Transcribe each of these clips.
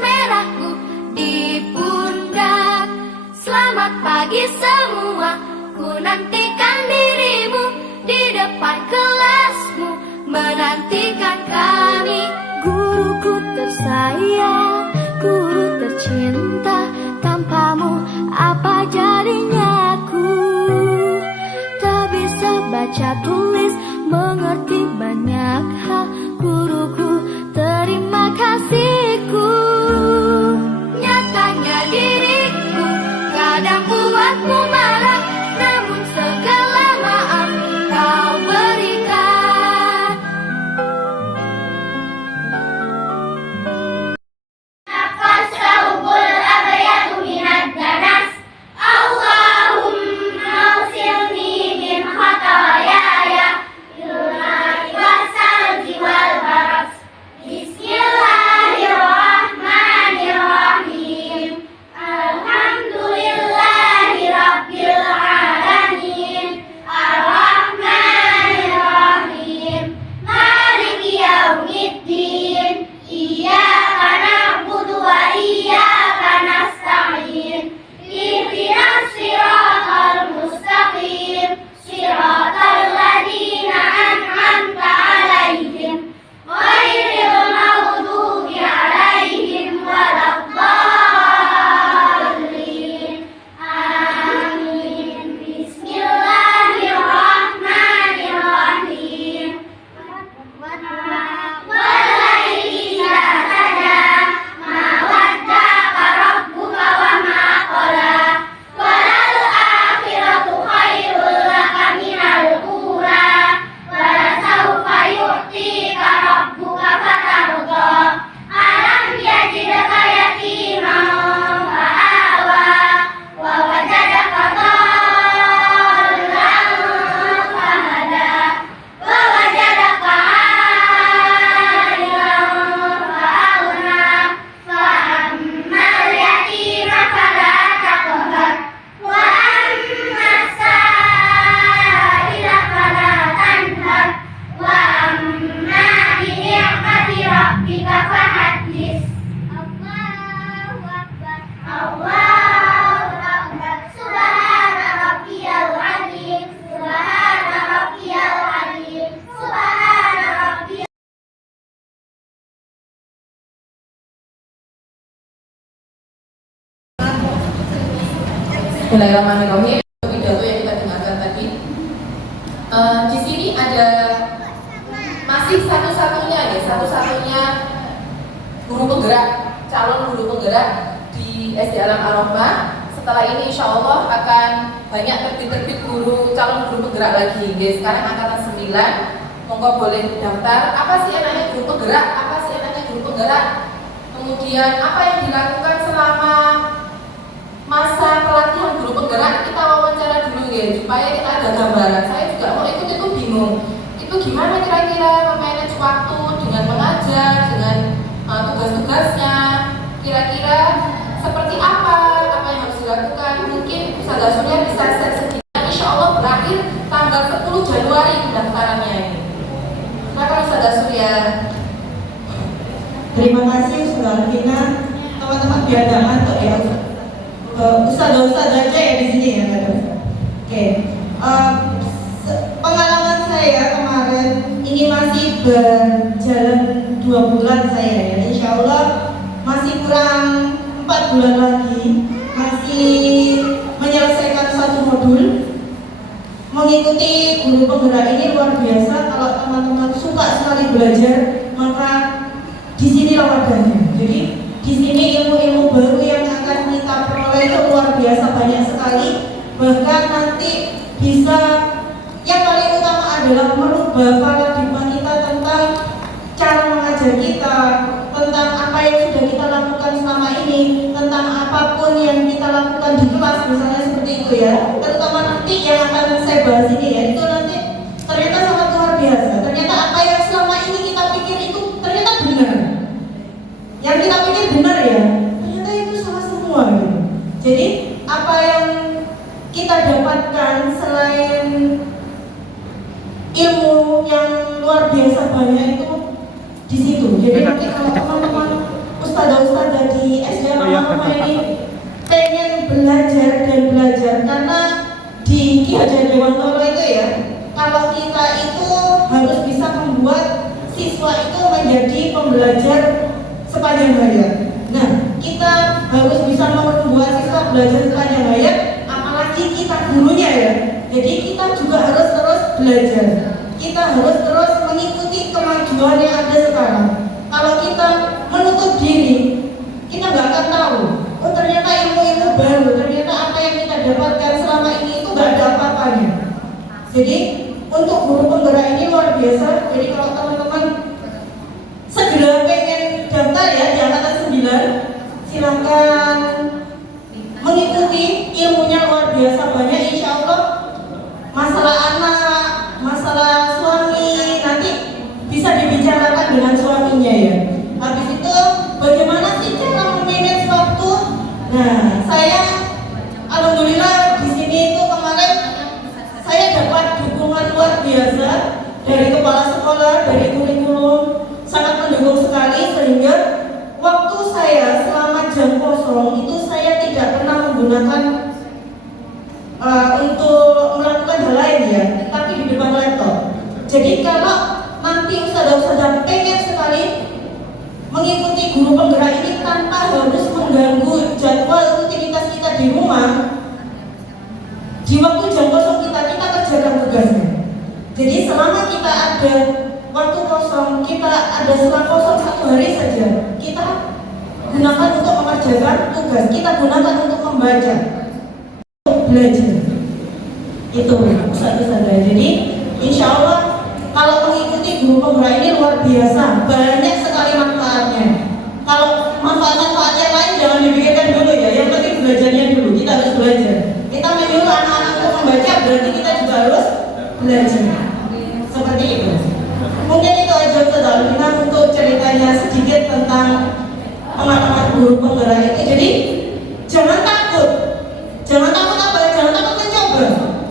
merahku di pundak. Selamat pagi semua, ku nantikan dirimu di depan kelasmu, menantikan kami. Guruku tersayang, guru tercinta, tanpamu apa jadinya aku? Tak bisa baca tulis, mengerti banyak hal. Guruku, terima kasihku. Nyatanya diriku kadang buatmu marah, namun segala maaf kau berikan. Nafas saubul abayatu minad danas, Allahumma usilni min khatayaya yunari wasalji wal baras. Bismillahirrahmanirrahim. Alhamdulillahi rabbil alamin. Ar-Rahmanir-Rahim. Maliki yaumiddin. Iyyaka na'budu wa iyyaka nasta'in. Ihdinas siratal mustaqim. Siratal ladzina an'amta 'alaihim ghairil maghdubi 'alaihim waladdallin. Amin. Bismillahirrahmanirrahim. Walaili idza saja, ma wadda'aka rabbuka wa ma qala. Walal akhiratu khairul laka minal ula. Walasawfa yu'tika rabbuka fatarda. Alam yajidka yatiman fa'awa, wa wajadaka dhallan fahada, wa wajadaka 'ailan fa'aghna. Fa'ammal yatima fala taqhar, wa ammas sa'ila fala tanhar, wa amma bi ni'mati rabbika fahaddits. Allahu akbar, Allahu akbar. Subhana rabbiyal azim, subhana rabbiyal azim, subhana rabbiyal. Bismillahirrahmanirrahim. Pidato yang kita dengarkan tadi. Di sini ada masih satu-satunya guru penggerak, calon guru penggerak di SD Alam Ar-Rahmah. Setelah ini insya Allah akan banyak terbit guru calon guru penggerak lagi. Sekarang angkatan 9, monggo boleh daftar. Apa sih enaknya guru penggerak? Kemudian apa yang dilakukan selama masa pelatihan guru penggerak? Kita wawancara dulu ya, supaya kita ada gambaran. Saya juga mau ikut itu bingung. Itu gimana kira-kira memanage waktu dengan mengajar, dengan tugas-tugasnya? Kira-kira seperti apa yang harus dilakukan? Mungkin Ustazah Surya bisa share sedikit. Insya Allah berakhir tanggal 10 Januari pendaftarannya ini. Silakan Ustazah Surya. Terima kasih Ustazah Alvina. Teman-teman biar nggak ngantuk ya. Ustazah aja ya di sini ya, Oke. Pengalaman saya kemarin ini masih berjalan 2 bulan saya ya. Insya Allah masih kurang 4 bulan lagi, masih menyelesaikan 1 modul. Mengikuti guru penggerak ini luar biasa. Kalau teman-teman suka sekali belajar, maka di sini wadahnya. Jadi di sini ilmu-ilmu baru yang akan kita peroleh itu luar biasa banyak sekali. Bahkan nanti bisa yang paling utama adalah merubah paradigma kita tentang cara mengajar kita, tentang apa yang sudah kita lakukan selama ini, tentang apapun yang kita lakukan di kelas misalnya seperti itu ya. Terutama nanti yang akan saya bahas ini ya, itu nanti ternyata sangat luar biasa. Ternyata apa yang selama ini kita pikir itu ternyata benar. Yang kita pikir benar ya, ternyata itu salah semua gitu. Jadi apa yang kita dapatkan selain ilmu yang luar biasa banyak itu di situ. Jadi nanti kalau teman-teman ustadzah di SD mama ini pengen belajar dan belajar, karena di Ki Hajar Dewantoro itu ya, kalau kita itu harus bisa membuat siswa itu menjadi pembelajar sepanjang hayat. Nah, kita harus bisa membuat siswa belajar sepanjang hayat, apalagi kita gurunya ya. Jadi kita juga harus terus belajar. Kita harus terus mengikuti kemajuan yang ada sekarang. Kalau kita menutup diri, kita nggak akan tahu. Oh, ternyata ilmu-ilmu baru, ternyata apa yang kita dapatkan selama ini itu nggak ada apa-apanya. Jadi untuk guru penggerak ini luar biasa. Jadi kalau teman-teman segera pengen daftar ya di angkatan 9, silakan mengikuti, ilmunya luar biasa banyak. Insya Allah masalah anak, masalah suami nanti bisa dibicarakan dengan suaminya ya. Habis itu bagaimana sih cara memanage waktu? Nah, saya alhamdulillah di sini itu kemarin saya dapat dukungan luar biasa dari kepala sekolah, dari kurikulum, sangat mendukung sekali, sehingga waktu saya selama jam kosong itu saya tidak pernah menggunakan untuk melakukan hal lain ya, tapi di depan laptop. Jadi kalau nanti ustadzah pengen sekali mengikuti guru penggerak ini tanpa harus mengganggu jadwal rutinitas kita di rumah, di waktu jam kosong kita kerjakan tugasnya. Jadi selama kita ada waktu kosong, kita ada selang kosong 1 hari saja, kita gunakan untuk mengerjakan tugas, kita gunakan untuk membaca, untuk belajar. Itu ustadzah. Jadi insya Allah kalau mengikuti guru penggerak ini luar biasa, banyak sekali manfaatnya. Kalau manfaat-manfaatnya lain jangan dipikirkan dulu ya, yang penting belajarnya dulu. Kita harus belajar. Kita menyuruh anak-anak untuk membaca, berarti kita juga harus belajar. Seperti itu. Mungkin itu aja Ustazah Alvina untuk ceritanya sedikit tentang teman-teman guru penggerak itu. Jadi jangan takut apa? Jangan takut mencoba.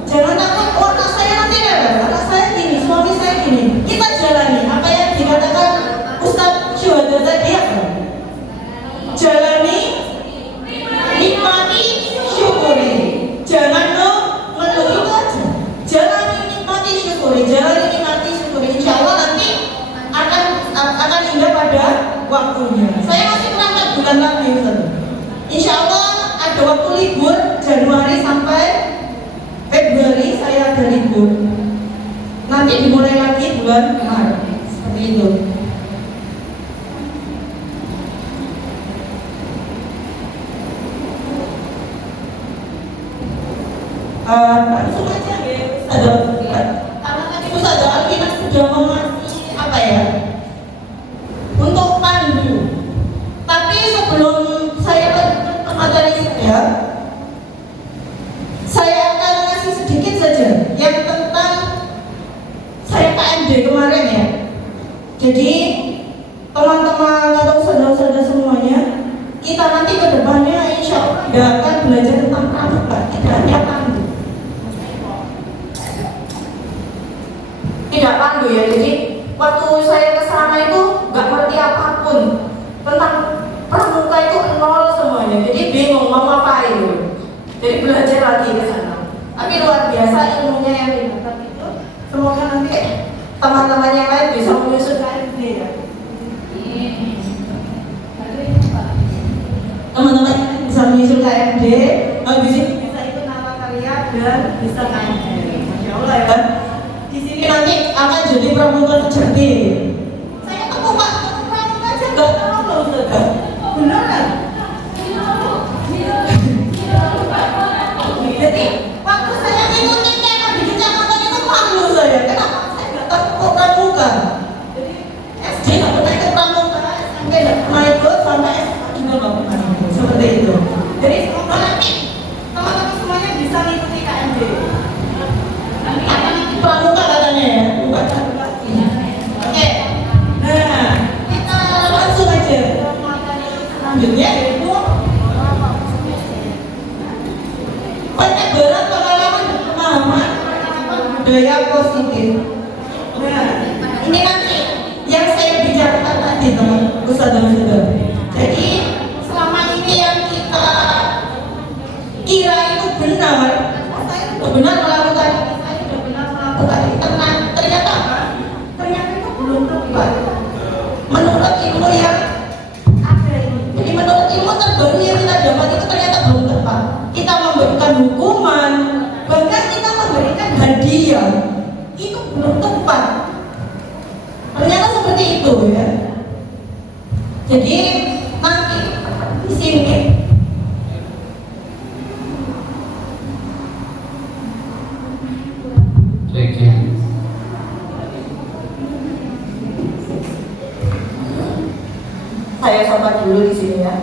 Jangan takut, oh anak saya nanti ada, anak saya gini, suami saya gini. Kita jalani apa yang dikatakan Ustaz Syuhada tadi apa? Jalani, nikmati, syukuri. Jangan mengeluh, itu aja. Jalani, nikmati, syukuri. Jalani, nikmati, syukuri. Insya Allah nanti akan indah pada waktunya. Saya masih berangkat bulan lagi Ustaz. Insya Allah ada waktu libur Januari sampai Februari saya ada libur. Nanti dimulai lagi bulan Maret. Seperti itu. Langsung aja ya Ustazah. Karena tadi Ustazah Alvina sudah mengasih apa ya, untuk pandu. Tapi sebelum saya ke materi saya akan ngasih sedikit saja yang tentang saya KMD kemarin ya. Jadi teman-teman atau saudara-saudara semuanya, kita nanti ke depannya insya Allah tidak akan belajar tentang pramuka, tidak hanya pandu. Tidak pandu ya. Jadi waktu saya ke sana itu nggak ngerti apapun tentang pramuka, itu nol semuanya. Jadi bingung mau ngapain. Jadi belajar lagi ke sana. Tapi luar biasa ilmunya yang didapat itu. Semoga nanti teman-teman yang lain bisa menyusun KMD ya. Teman-teman bisa menyusun KMD, habis itu bisa ikut nama kalian dan bisa KMD. Masya Allah ya kan. Di sini nanti akan jadi pramuka sejati. Saya temu Pak, pramuka aja nggak tahu loh Ustazah. Beneran. Jadi waktu saya ngikutin tema di kecamatan itu malu saya. Kenapa? Saya nggak tahu kok pramuka. Jadi SD nggak pernah ikut pramuka, SMP nggak pernah ikut, sampai SMA juga nggak pernah ikut. Seperti itu. Jadi semoga nanti teman-teman semuanya bisa mengikuti KMD. Nanti akan ikut pramuka katanya ya, bukan pramuka. Oke. Nah, kita langsung aja selanjutnya yaitu banyak banget pengalaman dan pemahaman budaya positif. Nah, ini nanti yang saya bicarakan tadi teman Ustazah. Jadi benar melakukan ini, saya sudah benar melakukan ini. Ternyata apa? Ternyata itu belum tepat. Menurut ilmu yang ada ini. Jadi menurut ilmu terbaru yang kita dapat itu ternyata belum tepat. Kita memberikan hukuman, bahkan kita memberikan hadiah, itu belum tepat. Ternyata seperti itu ya. Jadi nanti di sini saya sapa dulu di sini ya.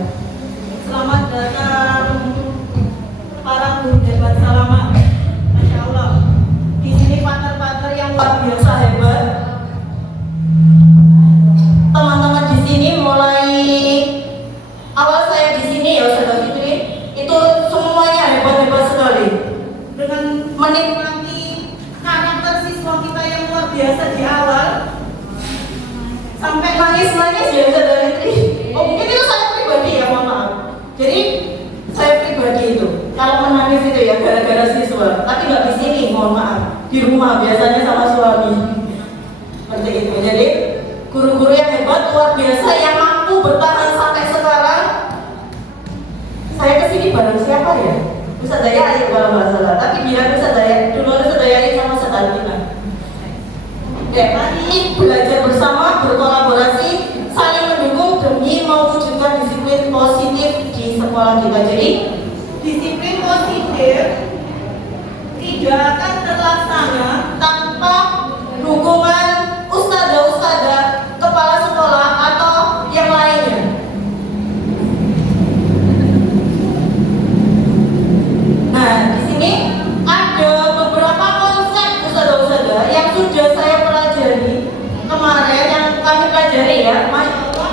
Selamat datang para guru debat salama. Masya Allah. Di sini partner-partner yang luar biasa hebat. Teman-teman di sini mulai awal saya di sini ya Ustazah Fitri, itu semuanya hebat-hebat sekali. Dengan menikmati karakter siswa kita yang luar biasa di awal, sampai nangis-nangis ya Ustazah Fitri. Oh mungkin itu saya pribadi ya, mohon maaf. Jadi saya pribadi itu kalau menangis itu ya gara-gara siswa, tapi nggak di sini, mohon maaf. Di rumah biasanya sama suami. Seperti itu. Jadi guru-guru yang hebat luar biasa yang mampu bertahan sampai sekarang. Saya kesini bareng siapa ya? Ustazah Yai kalau nggak salah. Tapi biar Ustazah Yai dulu, Ustazah Yai sama Ustazah Alvina. Oke, mari belajar bersama, berkolaborasi, saling mendukung demi mewujudkan disiplin positif di sekolah kita. Jadi disiplin positif tidak akan terlaksana tanpa dukungan ustadzah-ustadzah, kepala sekolah atau yang lainnya. Nah, di sini ada beberapa konsep ustadzah-ustadzah yang sudah saya pelajari kemarin, yang kami pelajari ya, Masya Allah.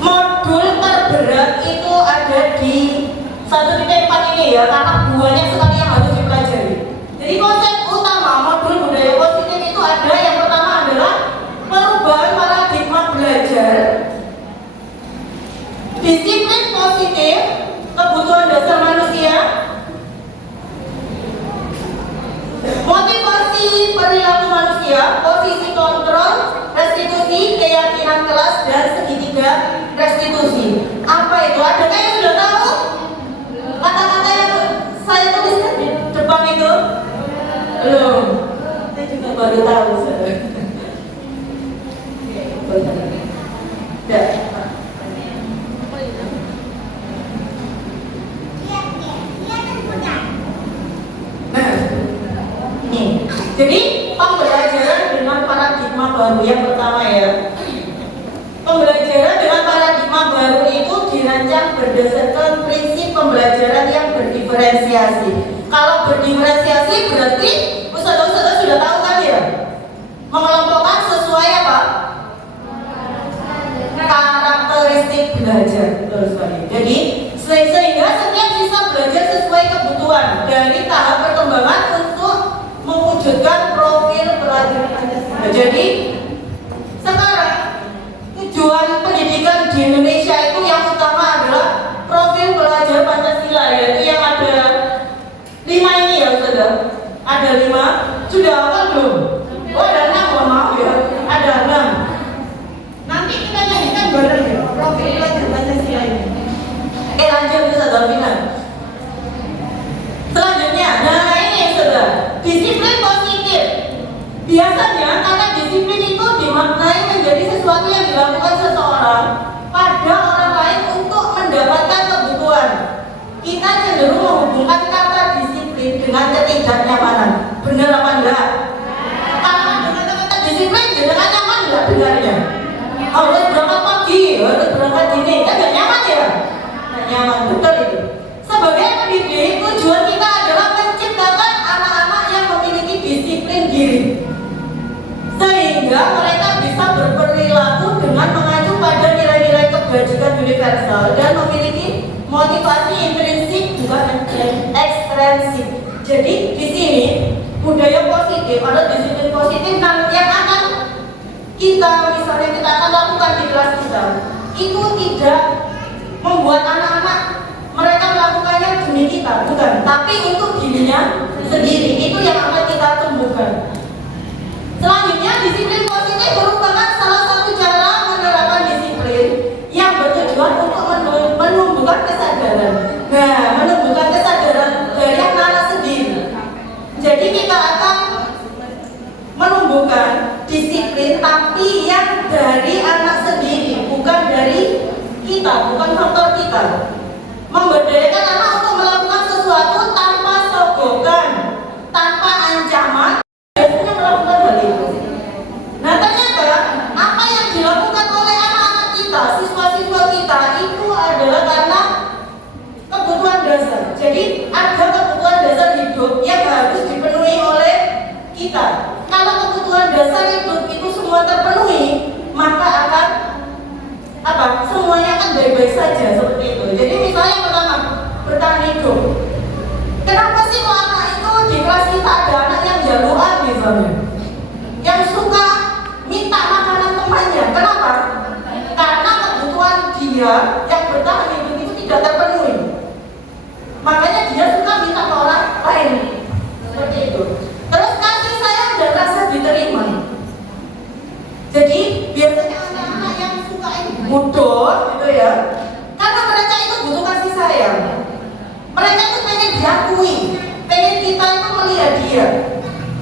Modul terberat itu ada di 1.4 ini ya, karena banyak sekali yang harus dipelajari. Jadi konsep utama modul budaya positif itu ada, yang pertama adalah perubahan paradigma belajar, disiplin positif, kebutuhan dasar manusia, motivasi perilaku manusia, posisi kontrol, restitusi, keyakinan kelas, dan segitiga restitusi. Apa itu? Adakah yang sudah tahu? Kata-kata yang saya tuliskan di depan itu? Belum. Saya juga baru tahu. Ya. Nah, ini. Jadi pembelajaran dengan paradigma baru yang pertama ya. Pembelajaran dengan paradigma baru itu dirancang berdasarkan prinsip pembelajaran yang berdiferensiasi. Kalau berdiferensiasi berarti ustadzah-ustadzah sudah tahu kan ya? Mengelompokkan sesuai apa? Karakteristik belajar. Betul sekali. Jadi sehingga setiap siswa belajar sesuai kebutuhan dari tahap perkembangan untuk mewujudkan profil pelajaran Pancasila. Jadi sekarang tujuan pendidikan di Indonesia itu yang utama adalah profil pelajar Pancasila, yaitu yang ada 5 ini ya Ustazah. Ada 5. Sudah hafal belum? Oh ada 6, mohon maaf ya. Ada 6. Nanti kita nyanyikan bareng ya profil pelajar Pancasila ini. Lanjut Ustazah Alvina. Selanjutnya, nah ini Ustazah, disiplin positif. Biasanya kata disiplin itu dimaknai menjadi sesuatu yang dilakukan seseorang pada orang lain untuk mendapatkan kebutuhan. Kita cenderung menghubungkan kata disiplin dengan ketidaknyamanan. Benar apa enggak? Kalau ada kata-kata disiplin, dengan nyaman enggak dengarnya? Harus berangkat pagi, harus berangkat dini, kan enggak nyaman ya? Enggak nyaman, betul itu. Sebagai pendidik, tujuan kita adalah menciptakan anak-anak yang memiliki disiplin diri, sehingga mereka bisa berperilaku dengan mengacu pada nilai-nilai kebajikan universal dan memiliki motivasi intrinsik bukan ekstrinsik. Jadi di sini budaya positif atau disiplin positif yang akan kita misalnya kita akan lakukan di kelas kita itu tidak membuat anak-anak mereka melakukannya demi kita, bukan, tapi untuk dirinya sendiri. Itu yang akan kita tumbuhkan. Selanjutnya, disiplin positif merupakan salah satu cara menerapkan disiplin yang bertujuan untuk menumbuhkan kesadaran. Nah, menumbuhkan kesadaran dari anak sendiri. Jadi kita akan menumbuhkan disiplin tapi yang dari anak sendiri, bukan dari kita, bukan faktor kita. Memberdayakan anak untuk melakukan sesuatu tanpa sogokan, tanpa ancaman, biasanya melakukan hal itu. Nah, ternyata apa yang dilakukan oleh anak-anak kita, siswa-siswa kita itu adalah karena kebutuhan dasar. Jadi ada kebutuhan dasar hidup yang harus dipenuhi oleh kita. Kalau kebutuhan dasar hidup itu semua terpenuhi, maka akan apa? Semuanya akan baik-baik saja seperti itu. Jadi misalnya yang pertama, bertahan hidup. Kenapa sih kalau anak itu di kelas kita ada anak yang jagoan misalnya, yang suka minta makanan temannya? Kenapa? Karena kebutuhan dia yang bertahan hidup itu tidak terpenuhi. Makanya dia suka minta ke orang lain seperti itu. Terus kasih sayang dan rasa diterima. Jadi biasanya anak-anak yang suka bodoh gitu ya, karena mereka itu butuh kasih sayang. Mereka itu pengen diakui, pengen kita itu melihat dia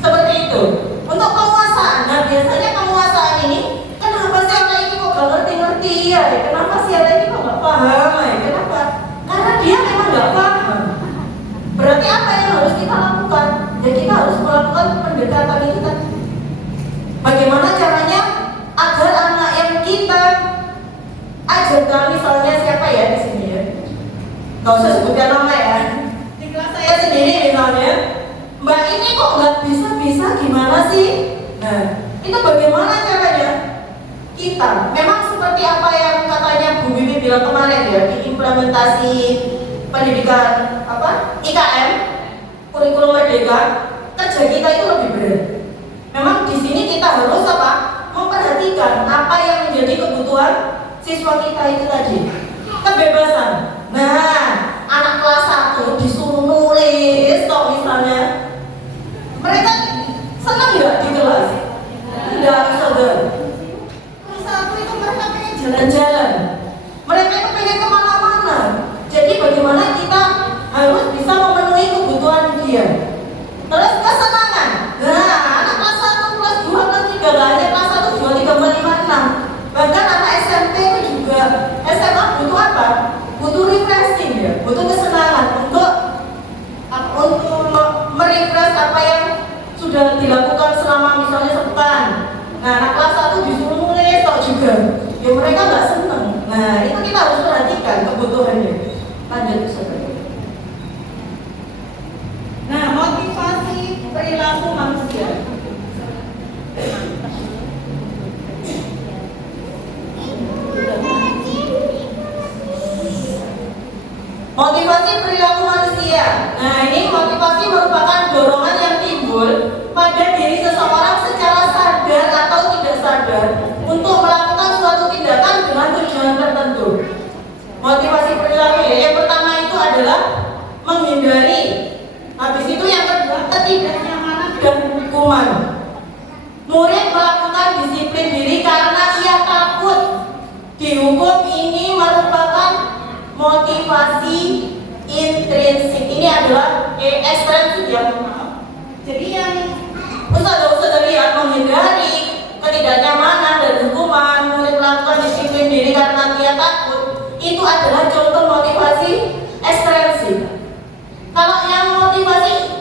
seperti itu. Untuk penguasaan, nah biasanya penguasaan ini, kenapa sih anak ini kok gak ngerti-ngerti ya? Kenapa sih anak ini kok gak paham ya? Kenapa? Karena dia memang gak paham. Berarti apa yang harus kita lakukan? Ya kita harus melakukan pendekatan itu kan. Bagaimana caranya agar anak yang kita ajarkan, misalnya siapa ya di sini ya? Gak usah sebutkan nama ya. Di kelas saya sendiri misalnya, Mbak ini kok nggak bisa gimana sih? Nah, itu bagaimana caranya? Kita memang seperti apa yang katanya Bu Bibi bilang kemarin ya, di implementasi pendidikan apa? IKM, kurikulum merdeka, kerja kita itu lebih berat. Memang di sini kita harus apa? Memperhatikan apa yang menjadi kebutuhan siswa kita itu tadi. Kebebasan. Nah, anak kelas 1 disuruh nulis toh misalnya. Mereka senang nggak di kelas? Tidak, saudara. Kelas 1 itu mereka pengen jalan-jalan. Mereka itu pengen kemana-mana. Jadi bagaimana kita harus bisa memenuhi kebutuhan dia. Terus kesenangan. Nah, anak kelas 1, kelas 2, kelas 3, gak hanya kelas 1, 2, 3, 4, 5, 6. Bahkan anak SMP itu juga, SMA butuh apa? Butuh refreshing ya, butuh kesenangan untuk merefresh apa yang sudah dilakukan selama misalnya sepekan. Nah, anak kelas 1 disuruh nulis kok juga. Ya mereka gak seneng. Nah, itu kita harus perhatikan kebutuhannya. Lanjut seperti itu. Nah, motivasi perilaku manusia. Motivasi perilaku manusia. Nah, ini motivasi merupakan dorongan yang timbul pada diri seseorang secara sadar atau tidak sadar untuk melakukan suatu tindakan dengan tujuan tertentu. Motivasi perilaku ya, yang pertama itu adalah menghindari. Habis itu yang kedua, ketidaknyamanan dan hukuman. Murid melakukan disiplin diri karena ia takut dihukum. Ini merupakan motivasi intrinsik. Ini adalah ekstrinsik ya. Jadi yang ustadz lihat menghindari ketidaknyamanan dan hukuman, murid melakukan disiplin diri karena ia takut, itu adalah contoh motivasi ekstrinsik. Kalau yang motivasi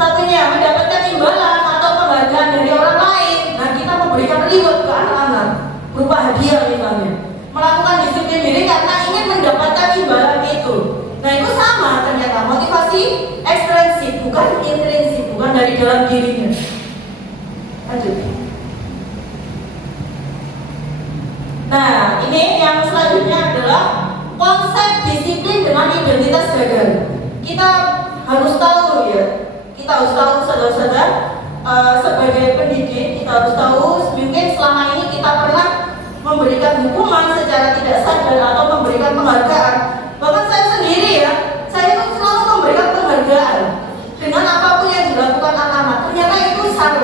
satunya mendapatkan imbalan atau penghargaan dari orang lain, nah kita memberikan reward ke anak-anak berupa hadiah misalnya. Melakukan disiplin diri karena ingin mendapatkan imbalan itu. Nah itu sama ternyata motivasi ekstrinsik, bukan intrinsik, bukan dari dalam dirinya. Lanjut. Nah ini yang selanjutnya adalah konsep disiplin dengan identitas gagal. Kita harus tahu ya, kita harus tahu saudara-saudara, sebagai pendidik kita harus tahu mungkin selama ini kita pernah memberikan hukuman secara tidak sadar atau memberikan penghargaan. Bahkan saya sendiri ya, saya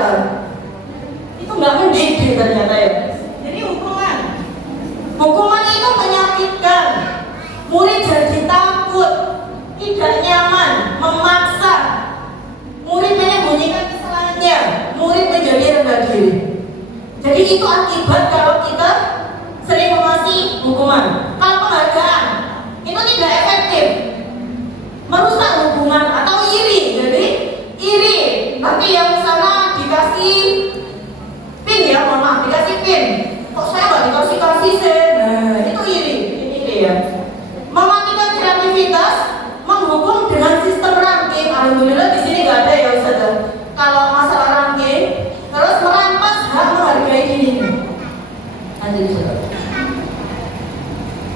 jalan. Itu nggak mendidik ternyata ya. Jadi hukuman itu menyakitkan. Murid jadi takut, tidak nyaman, memaksa. Murid menyembunyikan kesalahannya, murid menjadi rendah diri. Jadi itu akibat kalau kita sering mengasih hukuman. Kalau penghargaan itu tidak efektif, merusak hubungan atau iri. Jadi iri, nanti yang sana dikasih pin ya, mohon maaf, dikasih pin. Kok saya nggak dikasih sih? Nah itu iri ya. Mematikan kreativitas, menghukum dengan sistem ranking. Alhamdulillah di sini nggak ada ya Ustaz. Kalau masalah ranking, terus merampas hak menghargai dirinya. Lanjut Ustaz.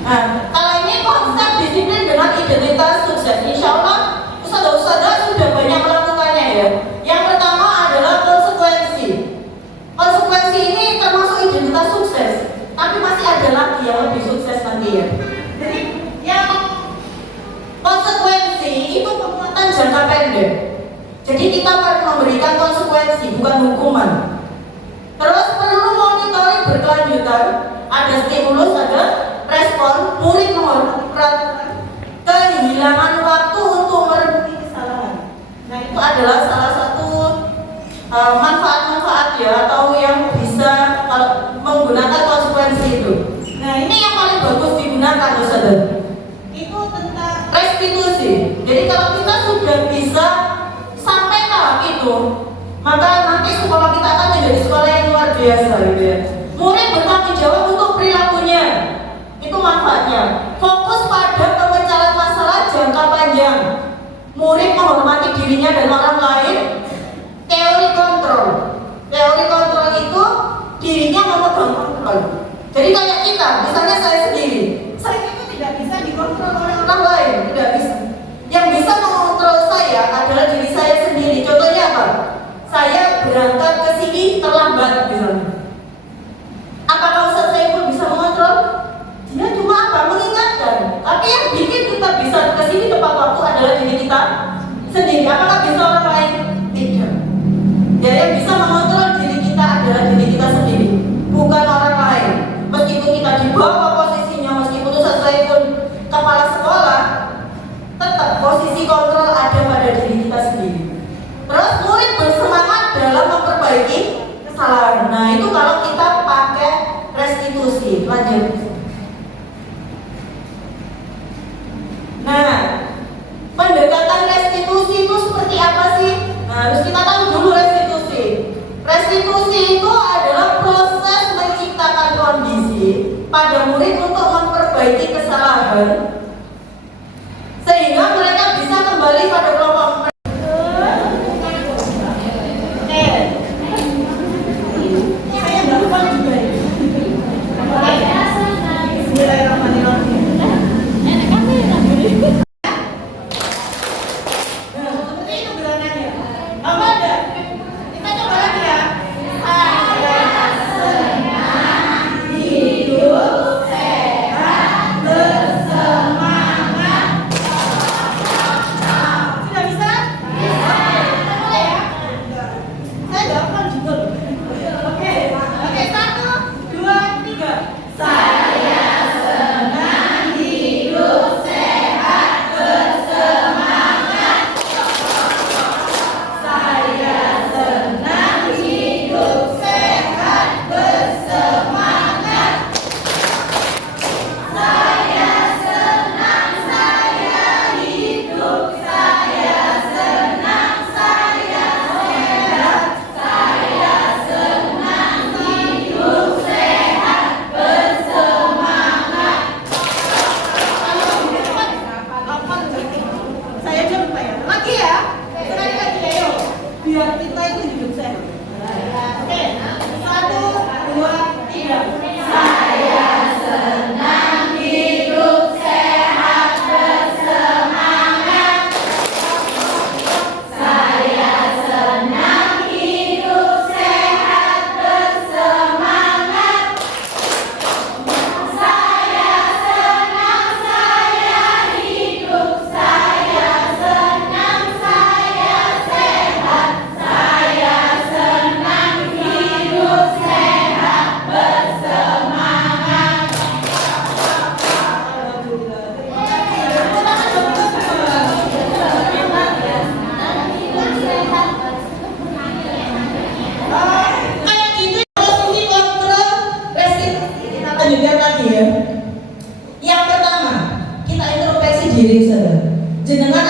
Nah, kalau ini konsep disiplin dengan identitas sukses, insya Allah Ustazah sudah banyak melakukannya ya. Yang pertama adalah konsekuensi. Konsekuensi ini termasuk identitas sukses, tapi masih ada lagi yang lebih sukses nanti ya. Jadi yang konsekuensi itu penguatan jangka pendek. Jadi kita perlu memberikan konsekuensi, bukan hukuman. Terus perlu monitoring berkelanjutan, ada stimulus, ada respon, murid menghormati peraturan, kehilangan waktu untuk merenungi kesalahan. Nah itu adalah salah satu manfaat-manfaat ya, atau yang bisa kalau menggunakan konsekuensi itu. Nah ini yang paling bagus digunakan Ustaz. Itu tentang restitusi. Jadi kalau kita sudah bisa sampai tahap itu, maka nanti sekolah kita akan menjadi sekolah yang luar biasa gitu ya. Murid bertanggung jawab untuk perilakunya. Itu manfaatnya. Fokus pada pemecahan masalah jangka panjang. Murid menghormati dirinya dan orang lain. Teori kontrol. Teori kontrol itu dirinya memegang kontrol. Jadi kayak kita, misalnya saya sendiri, saya itu tidak bisa dikontrol oleh orang lain, tidak bisa. Yang bisa mengontrol saya adalah diri saya sendiri. Contohnya apa? Saya berangkat ke sini terlambat misalnya. Apakah Ustaz Saiful bisa mengontrol? Dia cuma apa? Mengingatkan. Tapi yang bikin kita bisa ke sini tepat waktu adalah diri kita sendiri. Apakah bisa orang lain? Tidak. Ya, yang bisa mengontrol diri kita adalah diri kita sendiri, bukan orang lain. Meskipun kita di bawah posisinya, meskipun Ustaz Saiful kepala sekolah, tetap posisi kontrol ada pada diri kita sendiri. Terus murid bersemangat dalam memperbaiki kesalahan. Nah itu kalau kita pakai restitusi. Lanjut. Nah, pendekatan restitusi itu seperti apa sih? Nah, harus kita tahu dulu restitusi. Restitusi itu adalah proses menciptakan kondisi pada murid untuk memperbaiki kesalahan sehingga mereka bisa kembali pada kelompok. Saya nggak lupa juga ya. Bismillahirrahmanirrahim.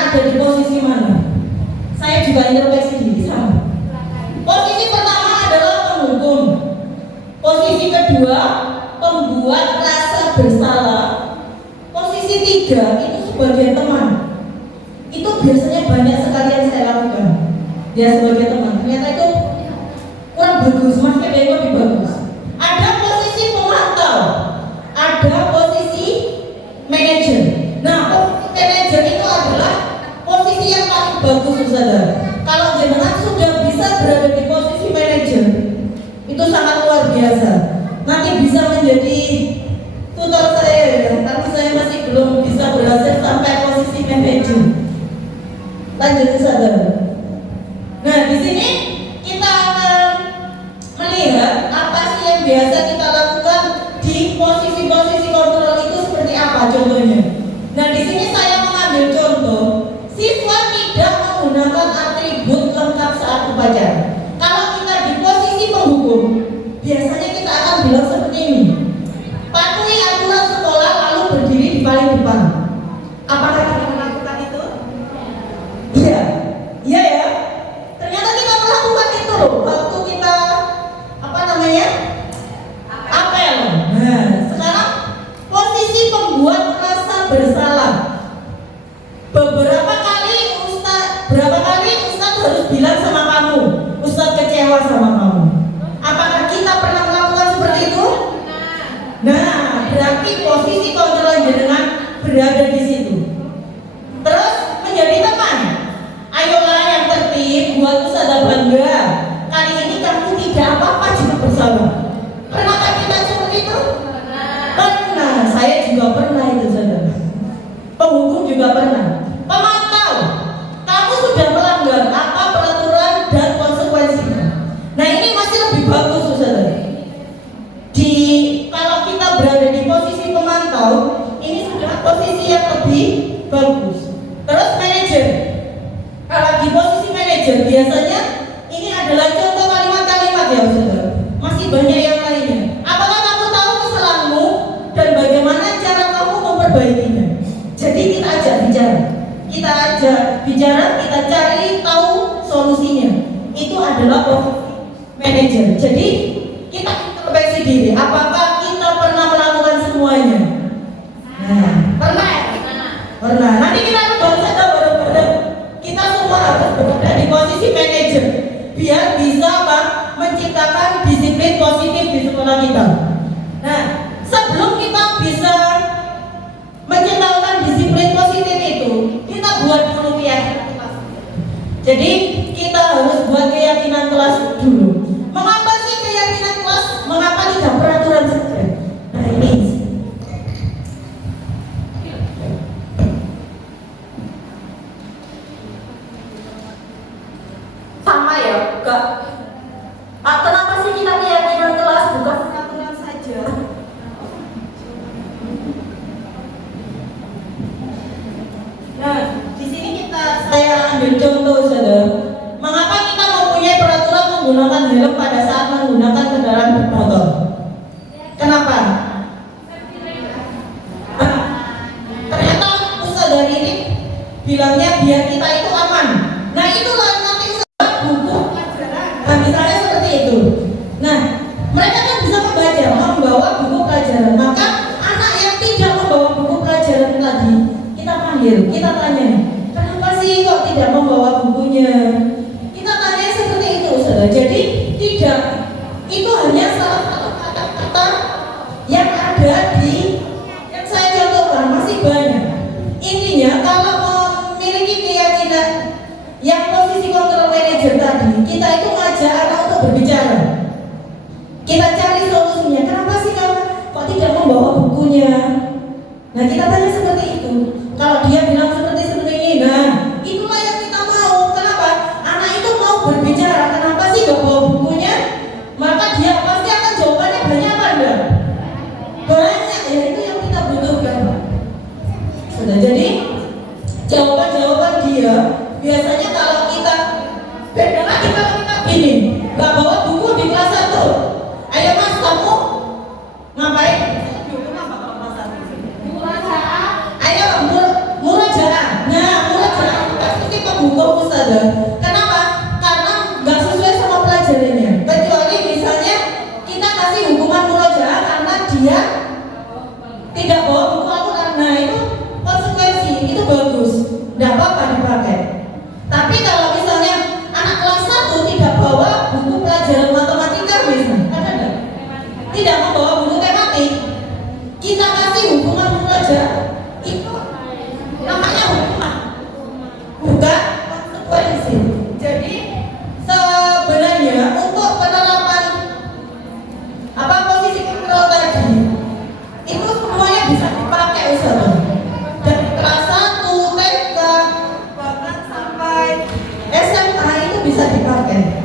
ada di posisi mana? Saya juga introspeksi diri sama. Posisi pertama adalah penghukum. Posisi kedua, pembuat rasa bersalah. Posisi tiga itu sebagai teman. Itu biasanya banyak sekali yang saya lakukan. Ya sebagai teman. Ternyata itu kurang bagus, masih ada yang lebih bagus. Ada posisi pemantau, ada posisi manajer. Nah, posisi manajer itu adalah posisi yang paling bagus, saudara. Kalau jenengan sudah bisa berada di posisi manajer, itu sangat luar biasa. Nanti bisa menjadi tutor saya, ya. Tapi saya masih belum bisa berhasil sampai posisi manajer. Lanjut, saudara. Nah, di sini kita akan melihat apa sih yang biasa kita lakukan di posisi-posisi kontrol itu seperti apa contohnya. Nah, di sini saya mengambil contoh siswa tidak menggunakan atribut lengkap saat upacara. Kalau kita di posisi penghukum, biasanya kita akan bilang seperti ini: patuhi aturan sekolah lalu berdiri di paling depan. Apakah kita melakukan itu? Iya, iya ya. Ternyata kita melakukan itu loh waktu kita apel. Nah, sekarang posisi pembuat rasa bersalah. Berapa kali Ustaz harus bilang sama kamu, Ustaz kecewa sama kamu. Apakah kita pernah melakukan seperti itu? Nah, berarti posisi kontrol jenengan berada di situ. Terus menjadi teman. Ayolah yang tertib, buat Ustaz bangga. Kali ini kamu tidak apa-apa jika bersalah. Pernahkah kita seperti itu? Pernah. Saya juga pernah itu, saudara. Penghukum juga pernah. Pemantau. Kamu sudah melanggar apa peraturan dan konsekuensinya. Nah, ini masih lebih bagus, saudara. Kalau kita berada di posisi pemantau, ini sudah posisi yang lebih bagus. Terus manajer. Kalau di posisi manajer biasanya ini adalah contoh kalimat-kalimat ya, saudara. Masih banyak yang lainnya. Apakah kamu tahu kesalahanmu dan bagaimana cara kamu memperbaikinya? Jadi kita ajak bicara, kita cari tahu solusinya. Itu adalah posisi manajer. Jadi kita introspeksi diri. Apakah kita pernah melakukan semuanya? Nah, pernah. Pernah. Nanti kita baru saja bareng-bareng. Kita semua harus berada di posisi manajer biar bisa menciptakan disiplin positif di sekolah kita. Nah, sebelum kita bisa menciptakan disiplin positif itu, kita buat dulu keyakinan kelas. Jadi kita harus buat keyakinan kelas dulu. Mengapa sih keyakinan kelas? Mengapa tidak peraturan saja? Nah, ini sama ya, enggak. Kenapa sih kita keyakinan kelas bukan peraturan saja? Nah, di sini saya ambil contoh, saudara. Mengapa kita mempunyai peraturan menggunakan helm pada saat menggunakan kendaraan bermotor? Kenapa? Ternyata Ustaz dari ini bilangnya biar kita itu aman. Nah, itulah nanti buku pelajaran. Nah, misalnya seperti itu. Nah, mereka kan bisa membawa buku pelajaran. Maka anak yang tidak membawa buku pelajaran tadi, kita panggil, kita tanya, kenapa sih kok tidak membawa bukunya? Kita tanya seperti itu, saudara. Jadi tidak, itu hanya salah satu kata-kata yang ada di yang saya contohkan, masih banyak. Intinya kalau memiliki keyakinan yang posisi kontrol manajer tadi, kita itu ngajak anak untuk berbicara. Kita cari solusinya. Kenapa sih kamu kok tidak membawa bukunya? Nah, kita tanya seperti itu. Kalau dia bilang seperti ini, nah itulah yang kita mau. Kenapa? Anak itu mau berbicara. Kenapa sih gak bawa bukunya? Maka dia pasti akan jawabannya banyak apa enggak? Banyak. Ya itu yang kita butuhkan. Sudah, jadi jawaban-jawaban dia biasanya kalau kita beda lagi kalau kita gini, gak bawa buku di kelas 1. Ayo mas, kamu ngapain? Buku apa kalau kelas 1? Baca tidak membawa buku tematik, kita kasih hubungan saja, itu namanya hukuman, bukan konsekuensi. Jadi sebenarnya untuk penerapan posisi kontrol tadi itu semuanya bisa dipakai saudara. Dari kelas 1, TK, bahkan sampai SMA itu bisa dipakai.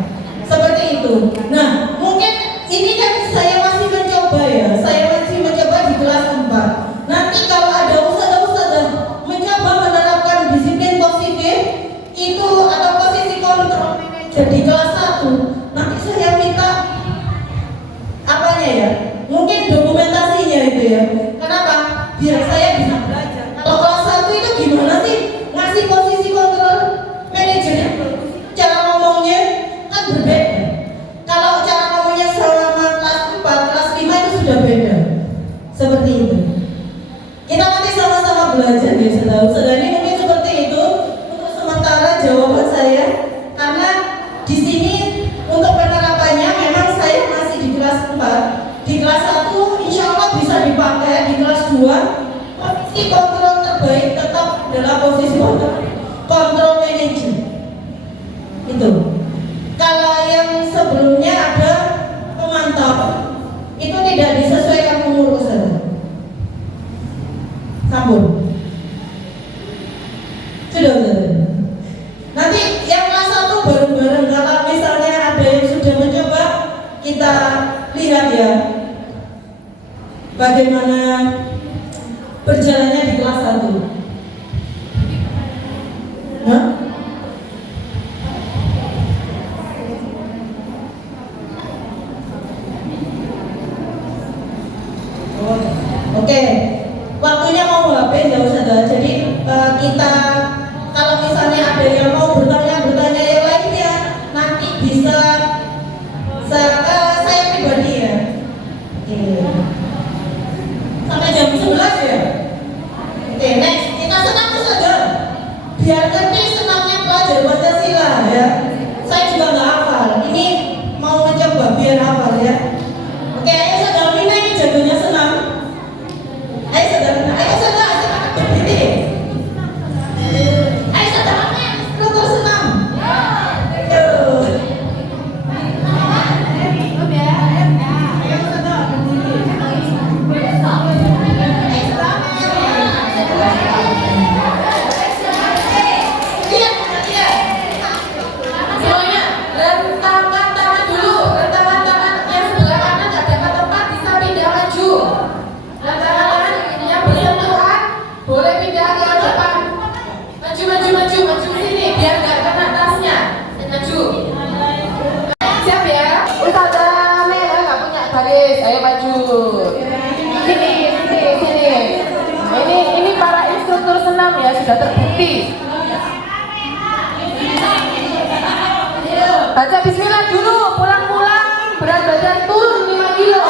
Seperti itu. Nah, mungkin ini kan saya masih mencoba ya. Saya masih mencoba di kelas 4. Nanti kalau ada ustadz-ustadz mencoba menerapkan disiplin positif itu atau posisi kontrol manager di kelas 1, nanti saya minta apanya ya? Mungkin dokumentasinya itu ya. Kenapa? Biar saya bisa belajar. Kalau kelas 1 itu gimana sih ngasih posisi kontrol manajernya? Cara ngomongnya kan berbeda. Kalau cara ngomongnya selama kelas 4, kelas 5 itu sudah beda. Seperti itu. Kita nanti sama-sama belajar ya saudara. Ini mungkin seperti itu untuk sementara jawaban saya. Karena di sini untuk penerapannya memang saya masih di kelas 4. Di kelas 1 insya Allah bisa dipakai. Di kelas 2 posisi kontrol terbaik tetap adalah posisi kontrol manager. Itu. Kalau yang sebelumnya ada pemantau, itu tidak disesuaikan umur saja. Sambung. Sudah. Nanti yang kelas 1 bareng-bareng. Kalau misalnya ada yang sudah mencoba, kita lihat ya bagaimana berjalannya di kelas 1. Nah? Oke, waktunya mau habis ya Ustazah. Jadi kita kalau misalnya ada yang mau bertanya yang lainnya nanti bisa saya pribadi ya. Oke. Sampai jam 11 ya. Oke, next kita senam Ustazah. Biar ngerti senamnya pelajar Pancasila ya. Saya juga nggak hafal. Ini mau mencoba biar hafal ya. Oke, ayo Ustazah, ini jagonya senam. Ayo saudara, berdiri. Ayo saudara, struktur senam. Semuanya rentangkan tangan dulu, rentangkan tangan yang sebelah kanan nggak dapat tempat bisa pindah maju. Rentangkan tangan yang bersentuhan boleh pindah ke depan. Maju sini biar nggak kena tasnya. Maju. Siap ya? Ustazah Mel nggak punya baris, ayo maju. Sini. Nah, ini para instruktur senam ya sudah terbukti. Baca bismillah dulu, pulang-pulang berat badan turun 5 kilo.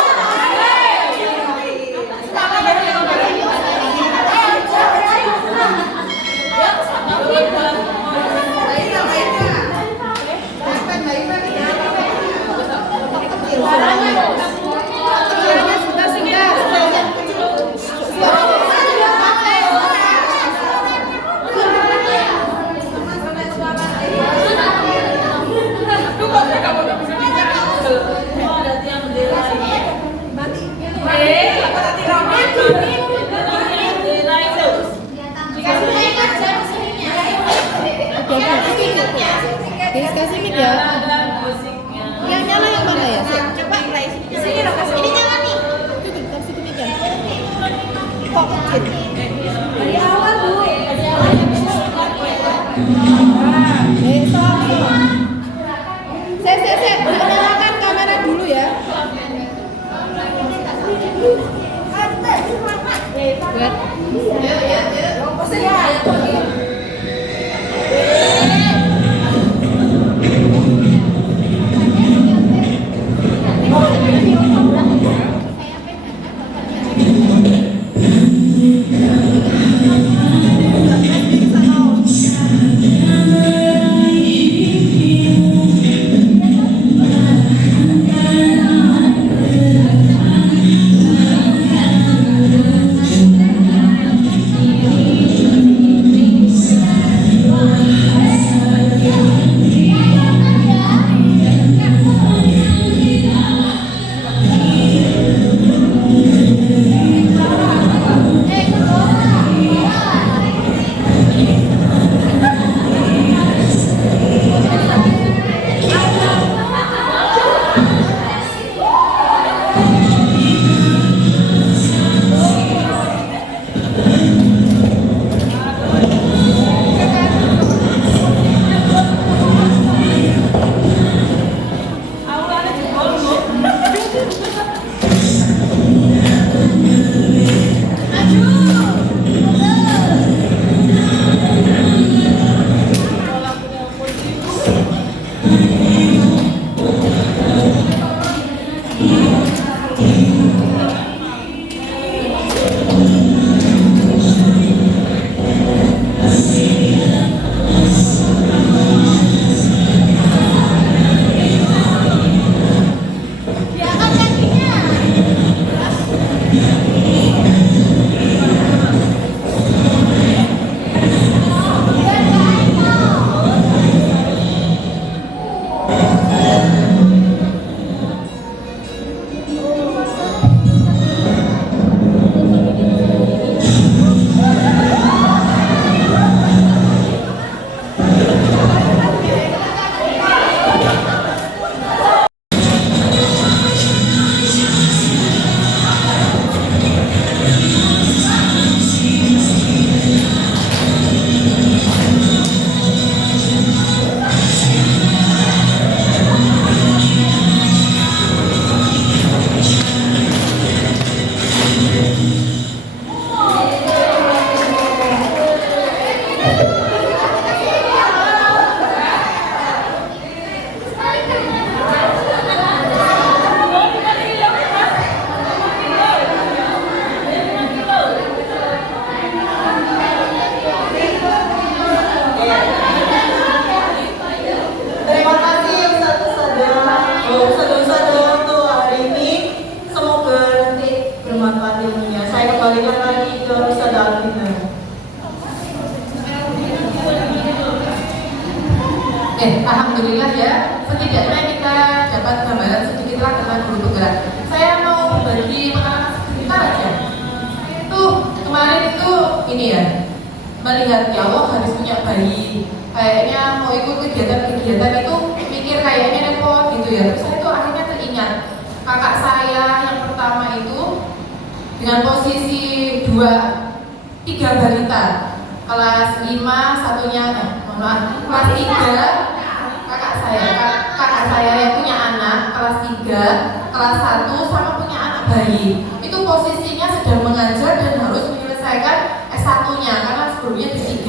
Kasih mic ya. Yang nyala yang mana ya? Coba sini dong, ini nyala nih. Kasih mic ya. Kok kecil? Dari awal dulu. Stop. Saya nyalakan kamera dulu ya. Buat. Ya. Alhamdulillah ya, setidaknya kita dapat gambaran sedikit lah tentang guru penggerak. Saya mau bagi pengalaman sebentar aja. Saya itu kemarin itu ini ya, melihat ya Allah harus punya bayi. Kayaknya mau ikut kegiatan-kegiatan itu mikir kayaknya repot gitu ya. Terus saya itu akhirnya teringat kakak saya yang pertama itu dengan posisi 3 balita kelas 5, satunya kelas 3. kakak saya yang punya anak kelas 3, kelas 1 sama punya anak bayi. Itu posisinya sedang mengajar dan harus menyelesaikan S1-nya karena sebelumnya D3.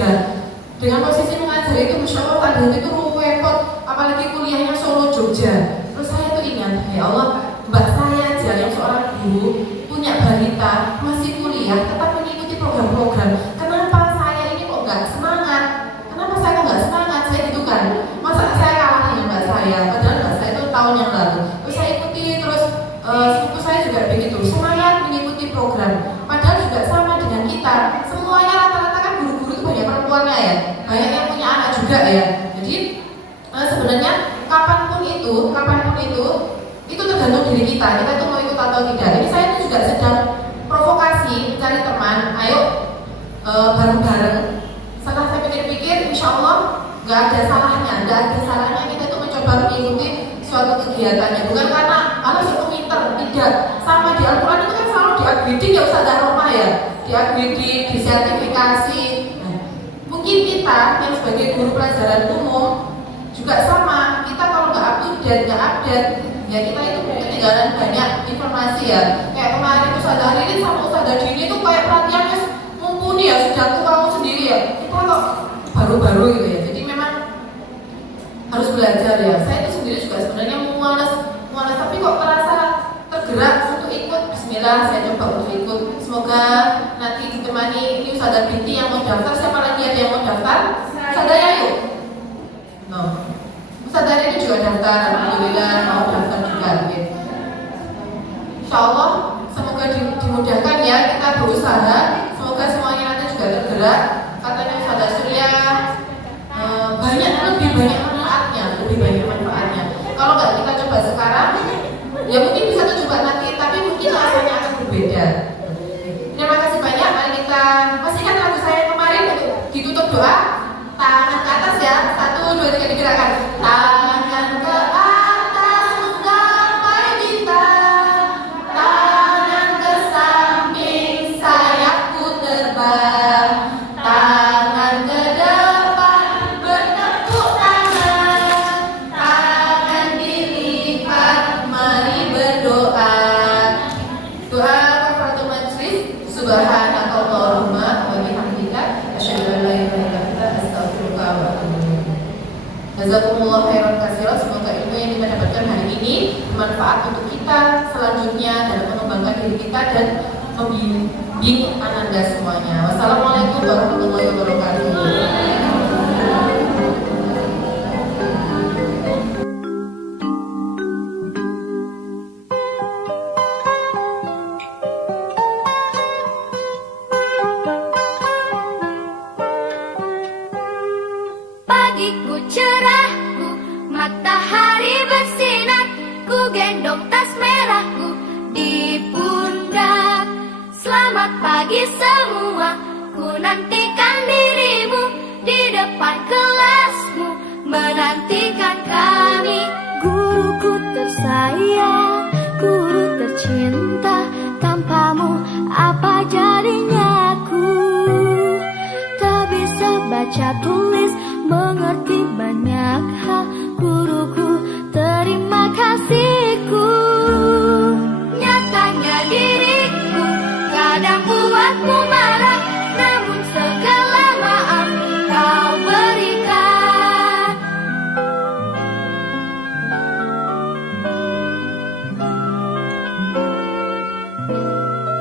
Dengan posisi mengajar itu Masya Allah tadi itu repot, apalagi kuliahnya Solo Jogja. Terus saya tuh ingat, ya Allah, mbak saya aja yang seorang guru punya balita masih kuliah tetap mengikuti program-program. Kenapa saya ini kok nggak semangat? Kenapa saya kok nggak semangat? Saya gitu kan, masa saya kalah dengan mbak saya? Padahal mbak saya itu tahun yang lalu. Terus saya ikuti terus, sepupu saya juga begitu semangat mengikuti program. Padahal juga sama dengan kita. Semuanya rata-rata kan guru-guru itu banyak perempuannya ya, banyak yang punya anak juga ya. Jadi sebenarnya kapanpun itu tergantung diri kita tuh mau ikut atau tidak. Ini saya tuh juga sedang provokasi mencari teman, ayo bareng-bareng. Setelah saya pikir-pikir, insya Allah nggak ada salahnya kita tuh mencoba mengikuti suatu kegiatannya. Bukan karena suatu pinter, tidak. Sama di Al-Quran itu kan selalu di-upgrading ya Ustazah Roma ya, di-upgrading, disertifikasi. Nah, mungkin kita yang sebagai guru pelajaran umum juga sama. Kita kalau nggak update, ya kita itu ketinggalan banyak informasi ya. Kayak kemarin Ustazah Ririn sama Ustazah Dini itu kayak pelatihannya mumpuni ya, sudah tahu sendiri ya. Kita kok baru-baru gitu ya. Jadi memang harus belajar ya. Saya itu sendiri juga sebenarnya mualas, tapi kok terasa tergerak untuk ikut. Bismillah, saya coba untuk ikut. Semoga nanti ditemani ini Ustazah Binti yang mau daftar. Siapa lagi ada yang mau daftar? Ustazah Yayu? No. Ustazah ini juga daftar, alhamdulillah mau daftar juga gitu. Insya Allah semoga dimudahkan ya, kita berusaha. Semoga semuanya nanti juga tergerak. Katanya Ustazah Surya lebih banyak manfaatnya. Kalau nggak kita coba sekarang, ya mungkin bisa coba nanti, tapi mungkin rasanya akan berbeda. Terima kasih banyak. Mari kita pastikan lagu saya kemarin untuk ditutup doa. Tangan ke atas ya, 1, 2, 3 digerakkan. Tangan ke atas menggapai bintang, tangan ke samping sayapku terbang, tangan ke depan bertepuk tangan, tangan dilipat mari berdoa. Doa kafaratul majlis. Subhanakallahumma wa bihamdika asyhadu an la ilaha illa anta astaghfiruka wa atubu ilaik. Jazakumullah khairan katsiran. Semoga ilmu yang kita dapatkan hari ini bermanfaat untuk kita selanjutnya dalam mengembangkan diri kita dan membimbing ananda semuanya. Wassalamualaikum warahmatullahi wabarakatuh. Pagiku cerahku, matahari bersinar, ku gendong tas merahku di pundak. Selamat pagi semua, ku nantikan dirimu di depan kelasmu, menantikan kami. Guruku tersayang, guru tercinta, tanpamu apa jadinya aku? Tak bisa baca tulis